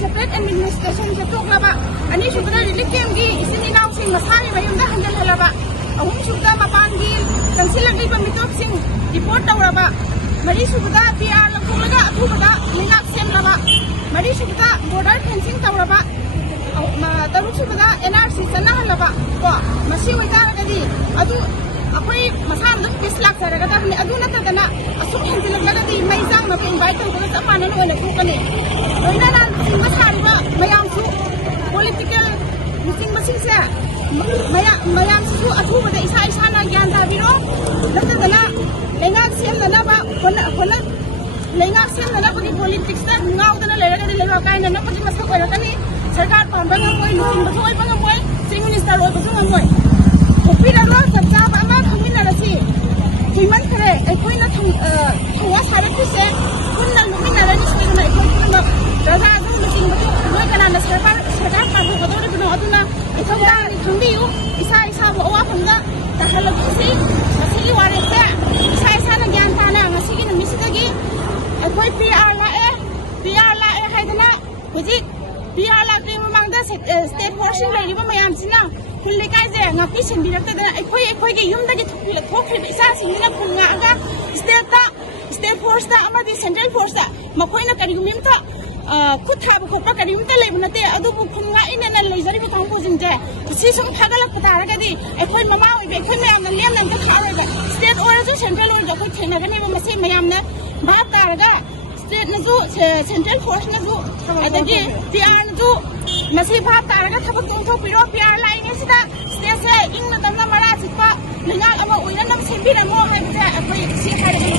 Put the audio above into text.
separate administration se toklaba ani subda relief camp gi isini naw sing masari mayumda handal halaba ahum subda mapangi kansilagi pamitop sing report tawraba mari subda PR lakulaga athubada lingak semlaba mari subda border fencing tawraba taruk subda NRC sana halaba ko masi waitara adu akwai masam dum pislak saraga dabni adu natadana asu hentilagadi maizang ma invite tawda samana no na thukani oina nan masariba mayam su political meeting masing se mayam su athubada isa na gyan dabiro natadana lengak sem na ba kona lengak sem na ba ki politics ta ngaudana leragadi lero kaina na pati masak orakani sarkar pamba ngamoi lukin bathoi pangamoi chief minister oi bathoi ngamoi Opira ro sabja ba ma thamina rasi jiman khare ekhoina thawa sarati se kunna lumina rani stigna ekhoina raja adu meeting ba loi kana na sarkar pa bo bodore kuno aduna ithonda thumbiu isa bo awa phanga tahalagu si asi ware se isa na gyan ta na ngasi gi misitagi ekhoi PR la e haidana hujik PR la tri mamangda state portion laiba mayam sina kulli kai je ngapi sinbirakta da ekhoi gi yumda gi thokri isa singna kunga ga state force da amadi central force da makoina kari gumim ta kutha bu khopra kari gumta leibna te adu bu kunga ina na leizari bu kang pojing je si sum phagala patara ga di ekhoi mama oi be ekhoi mayam na lem nan ta khara ga state or ju central or ja khoi thena ga ne ba masi mayam na ba ta ga state na ju central force na ju adagi PR na ju masi ba ta ga thabak tung thok piro PR lai ne sida state se ing na tam na mara chikpa linga ama uina nam simbi na mo me ba akhoi si khara